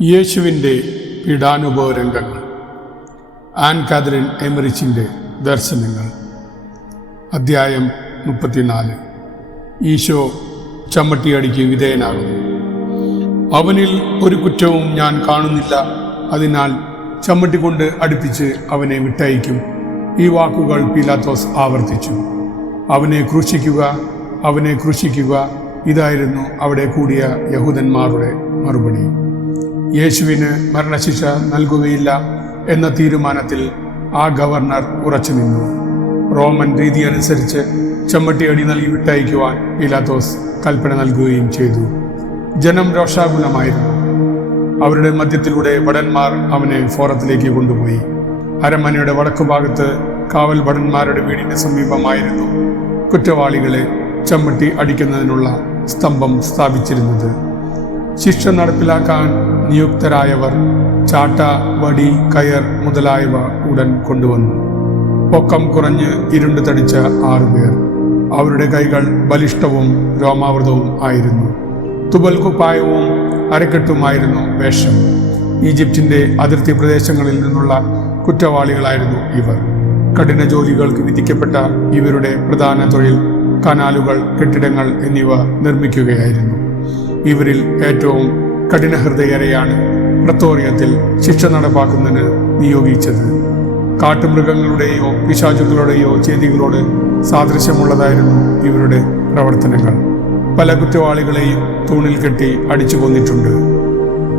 യേശുവിൻ്റെ പീഡാനുഭവ രംഗങ്ങൾ. An Catherine എമറിച്ചിൻ്റെ ദർശനങ്ങൾ. അധ്യായം 34. ഈശോ ചമ്മട്ടിയടിക്ക് വിധേയനാകുന്നു. അവനിൽ ഒരു കുറ്റവും ഞാൻ കാണുന്നില്ല, അതിനാൽ ചമ്മട്ടി കൊണ്ട് അടുപ്പിച്ച് അവനെ വിട്ടയക്കും. ഈ വാക്കുകൾ പീലാത്തോസ് ആവർത്തിച്ചു. അവനെ ക്രൂശിക്കുക, അവനെ ക്രൂശിക്കുക, ഇതായിരുന്നു അവിടെ കൂടിയ യഹൂദന്മാരുടെ മറുപടി. യേശുവിന് മരണശിക്ഷ നൽകുകയില്ല എന്ന തീരുമാനത്തിൽ ആ ഗവർണർ ഉറച്ചു നിന്നു. റോമൻ രീതി അനുസരിച്ച് ചമ്മട്ടിയടി നൽകി വിട്ടയക്കുവാൻ പീലാത്തോസ് കൽപ്പന നൽകുകയും ചെയ്തു. ജനം രോഷാകുലമായിരുന്നു. അവരുടെ മധ്യത്തിലൂടെ ഭടന്മാർ അവനെ ഫോറത്തിലേക്ക് കൊണ്ടുപോയി. അരമനയുടെ വടക്കുഭാഗത്ത് കാവൽ ഭടന്മാരുടെ വീടിന് സമീപമായിരുന്നു കുറ്റവാളികളെ ചമ്മട്ടി അടിക്കുന്നതിനുള്ള സ്തംഭം സ്ഥാപിച്ചിരുന്നത്. ശിക്ഷ നടപ്പിലാക്കാൻ നിയുക്തരായവർ ചാട്ട, വടി, കയർ മുതലായവ ഉടൻ കൊണ്ടുവന്നു. പൊക്കം കുറഞ്ഞ് ഇരുണ്ടു തടിച്ച 6 പേർ. അവരുടെ കൈകൾ ബലിഷ്ഠവും രോമാവൃതവും ആയിരുന്നു. തുബൽ കുപ്പായവും അരക്കെട്ടുമായിരുന്നു വേഷം. ഈജിപ്തിൻ്റെ അതിർത്തി പ്രദേശങ്ങളിൽ നിന്നുള്ള കുറ്റവാളികളായിരുന്നു ഇവർ. കഠിന ജോലികൾക്ക് വിധിക്കപ്പെട്ട ഇവരുടെ പ്രധാന തൊഴിൽ കനാലുകൾ, കെട്ടിടങ്ങൾ എന്നിവ നിർമ്മിക്കുകയായിരുന്നു. ഇവരിൽ ഏറ്റവും കഠിനഹൃദയരെയാണ് പ്രത്തോറിയത്തിൽ ശിക്ഷ നടപ്പാക്കുന്നതിന് നിയോഗിച്ചത്. കാട്ടുമൃഗങ്ങളുടെയോ പിശാചുക്കളുടെയോ ചെയ്തികളോട് സാദൃശ്യമുള്ളതായിരുന്നു ഇവരുടെ പ്രവർത്തനങ്ങൾ. പല കുറ്റവാളികളെയും തൂണിൽ കെട്ടി അടിച്ചു കൊന്നിട്ടുണ്ട്.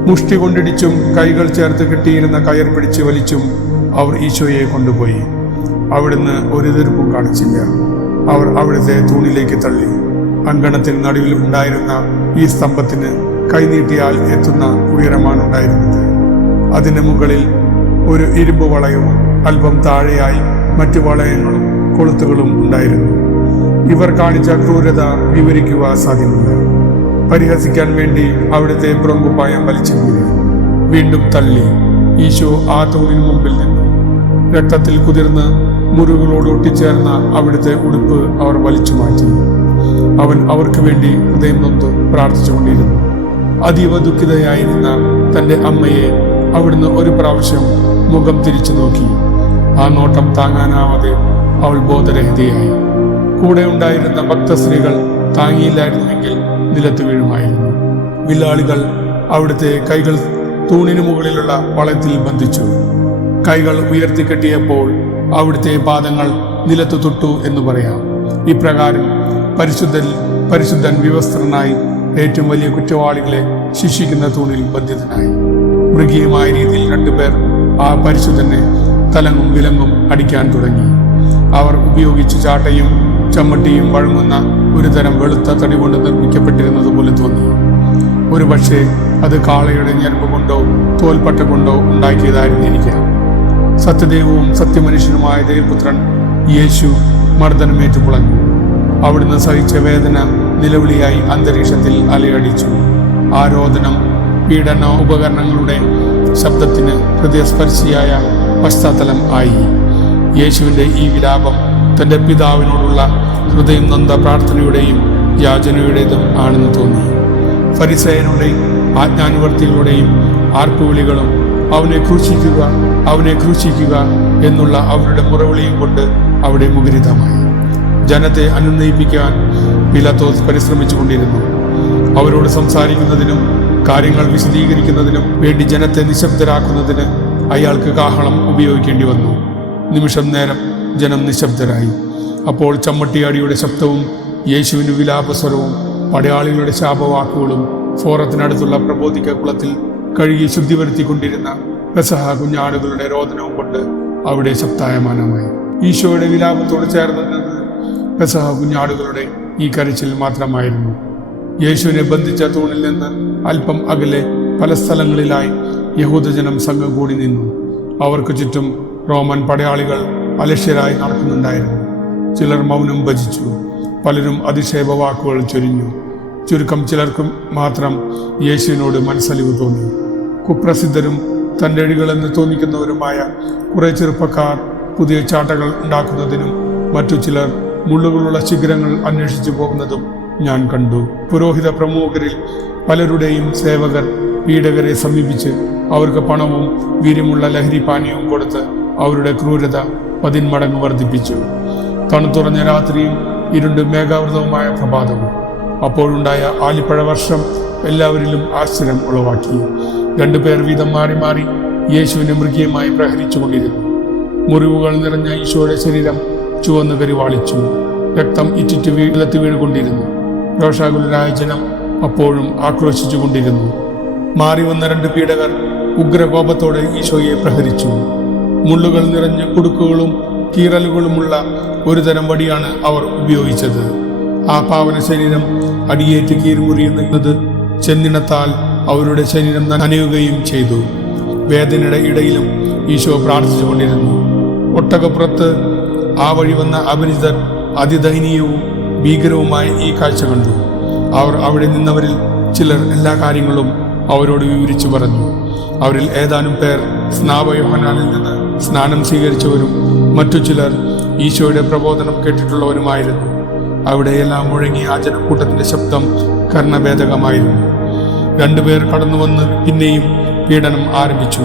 മുഷ്ടി കൊണ്ടിടിച്ചും കൈകൾ ചേർത്ത് കെട്ടിയിരുന്ന കയർ പിടിച്ച് വലിച്ചും അവർ ഈശോയെ കൊണ്ടുപോയി. അവിടുന്ന് ഒരു എതിർപ്പും കാണിച്ചില്ല. അവർ അവിടുത്തെ തൂണിലേക്ക് തള്ളി. അങ്കണത്തിന് നടുവിൽ ഉണ്ടായിരുന്ന ഈ സ്തംഭത്തിന് കൈനീട്ടിയാൽ എത്തുന്ന ഉയരമാണ് ഉണ്ടായിരുന്നത്. അതിന് മുകളിൽ ഒരു ഇരുമ്പ് വളയവും അല്പം താഴെയായി മറ്റു വളയങ്ങളും കൊളുത്തുകളും ഉണ്ടായിരുന്നു. ഇവർ കാണിച്ച ക്രൂരത വിവരിക്കുക സാധ്യമല്ല. പരിഹസിക്കാൻ വേണ്ടി അവിടുത്തെ പുറംകുപ്പായം വലിച്ചെങ്കിൽ വീണ്ടും തള്ളി. ഈശോ ആ തൂണിന് മുമ്പിൽ നിന്നു. രക്തത്തിൽ കുതിർന്ന് മുറിവുകളോട് ഒട്ടിച്ചേർന്ന അവിടുത്തെ ഉടുപ്പ് അവർ വലിച്ചു മാറ്റി. അവൻ അവർക്ക് വേണ്ടി ഹൃദയം നൊന്ത് പ്രാർത്ഥിച്ചുകൊണ്ടിരുന്നു. അതീവ ദുഃഖിതയായിരുന്ന തൻ്റെ അമ്മയെ അവിടുന്ന് ഒരു പ്രാവശ്യം മുഖം തിരിച്ചു നോക്കി. ആ നോട്ടം താങ്ങാനാവാതെ അവൾ ബോധരഹിതയായി. കൂടെ ഉണ്ടായിരുന്ന ഭക്തസ്ത്രീകൾ താങ്ങിയില്ലായിരുന്നുവെങ്കിൽ നിലത്ത് വീഴുമായിരുന്നു. വില്ലാളികൾ അവിടുത്തെ കൈകൾ തൂണിനു മുകളിലുള്ള വളയത്തിൽ ബന്ധിച്ചു. കൈകൾ ഉയർത്തിക്കെട്ടിയപ്പോൾ അവിടുത്തെ പാദങ്ങൾ നിലത്ത് തൊട്ടു എന്ന് പറയാം. ഇപ്രകാരം പരിശുദ്ധൻ വിവസ്ത്രനായി ഏറ്റവും വലിയ കുറ്റവാളികളെ ശിക്ഷിക്കുന്ന തൂണിൽ ബന്ധിതനായി. മൃഗീയമായ രീതിയിൽ 2 പേർ ആ പരിശുദ്ധനെ തലങ്ങും വിലങ്ങും അടിക്കാൻ തുടങ്ങി. അവർ ഉപയോഗിച്ച ചാട്ടയും ചമ്മട്ടിയും വഴങ്ങുന്ന ഒരു തരം വെളുത്ത തടി കൊണ്ട് നിർമ്മിക്കപ്പെട്ടിരുന്നത് പോലെ തോന്നി. ഒരുപക്ഷെ അത് കാളയുടെ ഞരമ്പ് കൊണ്ടോ തോൽപ്പട്ട കൊണ്ടോ ഉണ്ടാക്കിയതായിരുന്നിരിക്കാം. സത്യദൈവവും സത്യമനുഷ്യനുമായ ദൈവപുത്രൻ യേശു മർദ്ദനമേറ്റു പുളഞ്ഞു. അവിടുന്ന് സഹിച്ച വേദന നിലവിളിയായി അന്തരീക്ഷത്തിൽ അലയടിച്ചു. ആരോധനം, പീഡന ഉപകരണങ്ങളുടെ ശബ്ദത്തിന് ഹൃദയസ്പർശിയായ പശ്ചാത്തലം ആയി. യേശുവിൻ്റെ ഈ വിലാപം തൻ്റെ പിതാവിനോടുള്ള ഹൃദയം നൊന്ത പ്രാർത്ഥനയുടെയും യാചനയുടേതും ആണെന്ന് തോന്നി. ഫരിസേയരുടെയും ആജ്ഞാനുവർത്തികളുടെയും ആർപ്പുവിളികളും അവനെ ക്രൂശിക്കുക, അവനെ ക്രൂശിക്കുക എന്നുള്ള അവരുടെ മുറവിളിയും കൊണ്ട് അവിടെ മുഖരിതമായി. ജനത്തെ അനുനയിപ്പിക്കാൻ പീലാത്തോസ് പരിശ്രമിച്ചു കൊണ്ടിരുന്നു. അവരോട് സംസാരിക്കുന്നതിനും കാര്യങ്ങൾ വിശദീകരിക്കുന്നതിനും വേണ്ടി ജനത്തെ നിശബ്ദരാക്കുന്നതിന് അയാൾക്ക് കാഹളം ഉപയോഗിക്കേണ്ടി വന്നു. നിമിഷം നേരം ജനം നിശബ്ദരായി. അപ്പോൾ ചമ്മട്ടിയാടിയുടെ ശബ്ദവും യേശുവിന് വിലാപസ്വരവും പടയാളികളുടെ ശാപവാക്കുകളും ഫോറത്തിനടുത്തുള്ള പ്രബോധിക കുളത്തിൽ കഴുകി ശുദ്ധി വരുത്തിക്കൊണ്ടിരുന്ന പെസഹ കുഞ്ഞാടുകളുടെ രോദനവും കൊണ്ട് അവിടെ ശബ്ദായമാനമായി. ഈശോയുടെ വിലാപത്തോട് ചേർന്ന് നിന്ന് പെസഹ കുഞ്ഞാടുകളുടെ ഈ കരച്ചിൽ മാത്രമായിരുന്നു. യേശുവിനെ ബന്ധിച്ച തൂണിൽ നിന്ന് അല്പം അകലെ പല സ്ഥലങ്ങളിലായി യഹൂദജനം സംഘം കൂടി നിന്നു. അവർക്ക് ചുറ്റും റോമൻ പടയാളികൾ അലക്ഷ്യരായി നടക്കുന്നുണ്ടായിരുന്നു. ചിലർ മൗനം ഭജിച്ചു. പലരും അധിക്ഷേപ വാക്കുകൾ ചൊരിഞ്ഞു. ചുരുക്കം ചിലർക്കും മാത്രം യേശുവിനോട് മനസ്സലിവ് തോന്നി. കുപ്രസിദ്ധരും തൻ്റെ അഴികളെന്ന് തോന്നിക്കുന്നവരുമായ കുറെ ചെറുപ്പക്കാർ പുതിയ ചാട്ടകൾ ഉണ്ടാക്കുന്നതിനും മറ്റു ചിലർ മുള്ളുകളുള്ള ശിഖരങ്ങൾ അന്വേഷിച്ചു പോകുന്നതും ഞാൻ കണ്ടു. പുരോഹിത പ്രമുഖരിൽ പലരുടെയും സേവകർ പീഡകരെ സമീപിച്ച് അവർക്ക് പണവും വീര്യമുള്ള ലഹരി പാനീയവും കൊടുത്ത് അവരുടെ ക്രൂരത 10 മടങ്ങ് വർദ്ധിപ്പിച്ചു. തണുത്തുറഞ്ഞ രാത്രിയും ഇരുണ്ട് മേഘാവൃതവുമായ പ്രഭാതവും അപ്പോഴുണ്ടായ ആലിപ്പഴ വർഷം എല്ലാവരിലും ആശ്ചര്യം ഉളവാക്കി. 2 പേർ വീതം മാറി മാറി യേശുവിനെ മൃഗീയമായി പ്രഹരിച്ചു കൊണ്ടിരുന്നു. മുറിവുകൾ നിറഞ്ഞ ഈശോയുടെ ശരീരം ചുവന്ന് കരിവാളിച്ചു. രക്തം ഇറ്റിറ്റ് നിലത്ത് വീണുകൊണ്ടിരുന്നു. രോഷാകുലരായ ജനം അപ്പോഴും ആക്രോശിച്ചു കൊണ്ടിരുന്നു. മാറി വന്ന 2 പീഡകർ ഉഗ്രകോപത്തോടെ ഈശോയെ പ്രഹരിച്ചു. മുള്ളുകൾ നിറഞ്ഞ കുടുക്കുകളും കീറലുകളുമുള്ള ഒരു തരം വടിയാണ് അവർ ഉപയോഗിച്ചത്. ആ പാവന ശരീരം അടിയേറ്റ് കീറിമുറിയുന്നത് ചെന്നിണത്താൽ അവരുടെ ശരീരം നനയുകയും ചെയ്തു. വേദനയുടെ ഇടയിലും ഈശോ പ്രാർത്ഥിച്ചുകൊണ്ടിരുന്നു. ഒട്ടകപ്പുറത്ത് ആ വഴി വന്ന അപരിചിതർ അതിദയനീയവും ഭീകരവുമായ ഈ കാഴ്ച കണ്ടു. അവർ അവിടെ നിന്നവരിൽ ചിലർ എല്ലാ കാര്യങ്ങളും അവരോട് വിവരിച്ചു പറഞ്ഞു. അവരിൽ ഏതാനും പേർ സ്നാപക യോഹന്നാനിൽ നിന്ന് സ്നാനം സ്വീകരിച്ചവരും മറ്റു ചിലർ ഈശോയുടെ പ്രബോധനം കേട്ടിട്ടുള്ളവരുമായിരുന്നു. അവിടെയെല്ലാം മുഴങ്ങി ആ ജനക്കൂട്ടത്തിന്റെ ശബ്ദം കർണഭേദകമായിരുന്നു. 2 പേർ കടന്നു വന്ന് പിന്നെയും പീഡനം ആരംഭിച്ചു.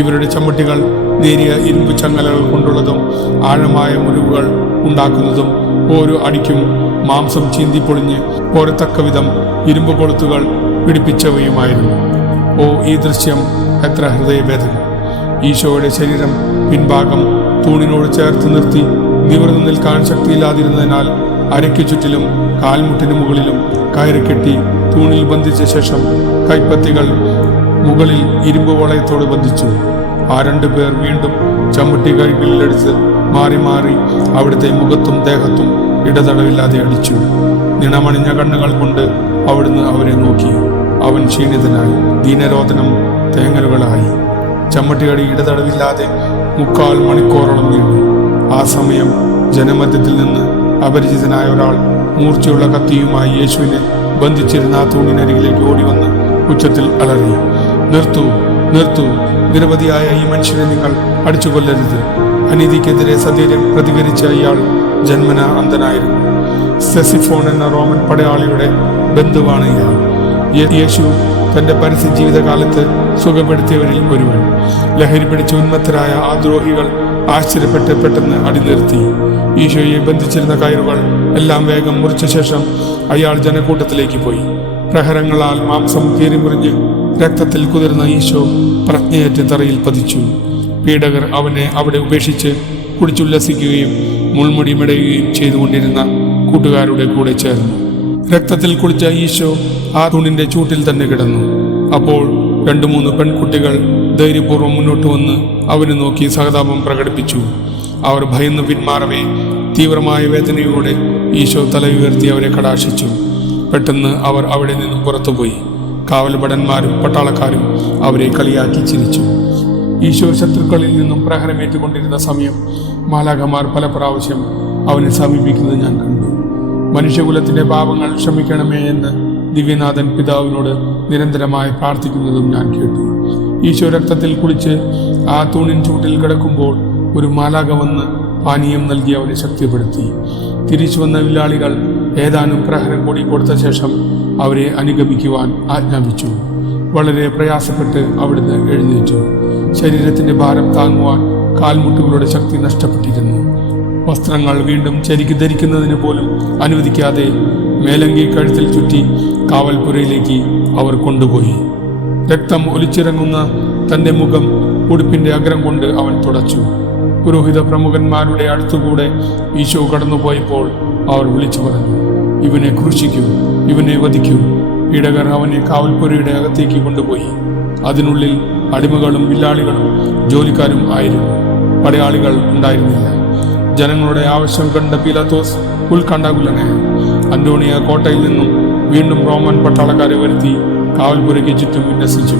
ഇവരുടെ ചമ്മട്ടികൾ നേരിയ ഇരുമ്പ് ചങ്ങലകൾ കൊണ്ടുള്ളതും ആഴമായ മുറിവുകൾ ഉണ്ടാക്കുന്നതും ഓരോ അടിക്കും മാംസം ചീന്തിപ്പൊളിഞ്ഞ് പോരത്തക്ക വിധം ഇരുമ്പ് കൊളുത്തുകൾ പിടിപ്പിച്ചവയുമായിരുന്നു. ഓ, ഈ ദൃശ്യം എത്ര ഹൃദയഭേദകം! ഈശോയുടെ ശരീരം പിൻഭാഗം തൂണിനോട് ചേർത്ത് നിർത്തി നിവർന്നു നിൽക്കാൻ ശക്തിയില്ലാതിരുന്നതിനാൽ അരയ്ക്ക് ചുറ്റിലും കാൽമുട്ടിന് മുകളിലും കയറി കെട്ടി തൂണിൽ ബന്ധിച്ച ശേഷം കൈപ്പത്തികൾ മുകളിൽ ഇരുമ്പ് വളയത്തോട് ബന്ധിച്ചു. ആ 2 പേർ വീണ്ടും ചമ്മട്ടി കൈകളിലെടുത്ത് മാറി മാറി അവിടുത്തെ മുഖത്തും ദേഹത്തും ഇടതടവില്ലാതെ അടിച്ചു. നിണമണിഞ്ഞ കണ്ണുകൾ കൊണ്ട് അവിടുന്ന് അവരെ നോക്കി. അവൻ ക്ഷീണിതനായി, ദീനരോധനം തേങ്ങലുകളായി. ചമ്മട്ടിയടി ഇടതടവില്ലാതെ 3/4 മണിക്കൂറോളം നീണ്ടു. ആ സമയം ജനമധ്യത്തിൽ നിന്ന് അപരിചിതനായ ഒരാൾ മൂർച്ചയുള്ള കത്തിയുമായി യേശുവിനെ ബന്ധിച്ചിരുന്ന ആ തൂണിനരികിലേക്ക് ഓടി വന്ന് ഉച്ചത്തിൽ അലറി, "നിർത്തൂ, നിർത്തൂ! നിരവധിയായ ഈ മനുഷ്യനെ നിങ്ങൾ അടിച്ചു കൊല്ലരുത്." അനീതിക്കെതിരെ സധൈര്യം പ്രതികരിച്ച ഇയാൾ ജന്മന അന്ധനായിരുന്നു. സെസിഫോൺ എന്ന റോമൻ പടയാളിയുടെ ബന്ധുവാണ് ഇയാൾ. യേശു തന്റെ പരസ്യ ജീവിതകാലത്ത് സുഖപ്പെടുത്തിയവരിൽ ഒരുവൻ. ലഹരി പിടിച്ച് ഉന്മത്തരായ ആ ദ്രോഹികൾ ആശ്ചര്യപ്പെട്ട് പെട്ടെന്ന് അടിനിർത്തി. ഈശോയെ ബന്ധിച്ചിരുന്ന കയറുകൾ എല്ലാം വേഗം മുറിച്ച ശേഷം അയാൾ ജനക്കൂട്ടത്തിലേക്ക് പോയി. പ്രഹരങ്ങളാൽ മാംസം കീറിമുറിഞ്ഞ് രക്തത്തിൽ കുതിർന്ന ഈശോ പ്രജ്ഞയേറ്റ് തറയിൽ പതിച്ചു. പീഡകർ അവനെ അവിടെ ഉപേക്ഷിച്ച് കുടിച്ചുല്ലസിക്കുകയും മുൾമുടി മെടയുകയും ചെയ്തുകൊണ്ടിരുന്ന കൂട്ടുകാരുടെ കൂടെ ചേർന്നു. രക്തത്തിൽ കുളിച്ച ഈശോ ആ തൂണിന്റെ ചൂട്ടിൽ തന്നെ കിടന്നു. അപ്പോൾ 2-3 പെൺകുട്ടികൾ ധൈര്യപൂർവ്വം മുന്നോട്ട് വന്ന് അവനെ നോക്കി സഹതാപം പ്രകടിപ്പിച്ചു. അവർ ഭയന്ന് പിന്മാറവേ തീവ്രമായ വേദനയോടെ ഈശോ തല ഉയർത്തി അവരെ കടാക്ഷിച്ചു. പെട്ടെന്ന് അവർ അവിടെ നിന്നും പുറത്തുപോയി. കാവൽഭടന്മാരും പട്ടാളക്കാരും അവരെ കളിയാക്കി ചിരിച്ചു. ഈശോ ശത്രുക്കളിൽ നിന്നും പ്രഹരമേറ്റുകൊണ്ടിരുന്ന സമയം മാലാഖമാർ പല പ്രാവശ്യം അവനെ സമീപിക്കുന്നത് ഞാൻ കണ്ടു. മനുഷ്യകുലത്തിന്റെ പാപങ്ങൾ ക്ഷമിക്കണമേ എന്ന് ദിവ്യനാഥൻ പിതാവിനോട് നിരന്തരമായി പ്രാർത്ഥിക്കുന്നതും ഞാൻ കേട്ടു. ഈശോ രക്തത്തിൽ കുളിച്ച് ആ തൂണിൻ ചൂട്ടിൽ കിടക്കുമ്പോൾ ഒരു മാലാഖ വന്ന് പാനീയം നൽകി അവനെ ശക്തിപ്പെടുത്തി. തിരിച്ചു വന്ന വില്ലാളികൾ ഏതാനും പ്രഹരം കൂടി കൊടുത്ത ശേഷം അവരെ അനുഗമിക്കുവാൻ ആജ്ഞാപിച്ചു. വളരെ പ്രയാസപ്പെട്ട് അവിടുന്ന് എഴുന്നേറ്റു. ശരീരത്തിന്റെ ഭാരം താങ്ങുവാൻ കാൽമുട്ടുകളുടെ ശക്തി നഷ്ടപ്പെട്ടിരുന്നു. വസ്ത്രങ്ങൾ വീണ്ടും ചരിക്ക് ധരിക്കുന്നതിന് പോലും അനുവദിക്കാതെ മേലങ്കി കഴുത്തിൽ ചുറ്റി കാവൽപുരയിലേക്ക് അവർ കൊണ്ടുപോയി. രക്തം ഒലിച്ചിറങ്ങുന്ന തന്റെ മുഖം ഉടുപ്പിന്റെ അഗ്രം കൊണ്ട് അവൻ തുടച്ചു. പുരോഹിത പ്രമുഖന്മാരുടെ അടുത്തുകൂടെ ഈശോ കടന്നുപോയപ്പോൾ അവർ വിളിച്ചു പറഞ്ഞു, "ഇവനെ ക്രൂശിക്കൂ, ഇവനെ വധിക്കൂ." പീഡകർ അവനെ കാവൽപുരയുടെ അകത്തേക്ക് കൊണ്ടുപോയി. അതിനുള്ളിൽ അടിമകളും വില്ലാളികളും ജോലിക്കാരും ആയിരുന്നു. പടയാളികൾ ഉണ്ടായിരുന്നില്ല. ജനങ്ങളുടെ ആവശ്യം കണ്ട പീലാത്തോസ് ഉത്കണ്ഠാകുലനായി. അന്തോണിയ കോട്ടയിൽ നിന്നും വീണ്ടും റോമൻ പട്ടാളക്കാരെ വരുത്തി കാവൽപുരയ്ക്ക് ചുറ്റും വിന്യസിച്ചു.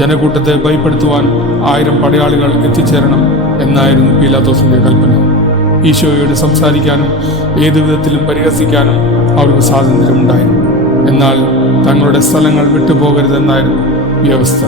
ജനക്കൂട്ടത്തെ ഭയപ്പെടുത്തുവാൻ 1000 പടയാളികൾ എത്തിച്ചേരണം എന്നായിരുന്നു പീലാത്തോസിന്റെ കൽപ്പന. ഈശോയോട് സംസാരിക്കാനും ഏതു വിധത്തിലും പരിഹസിക്കാനും അവർക്ക് സ്വാതന്ത്ര്യമുണ്ടായിരുന്നു. എന്നാൽ തങ്ങളുടെ സ്ഥലങ്ങൾ വിട്ടുപോകരുതെന്നായിരുന്നു വ്യവസ്ഥ.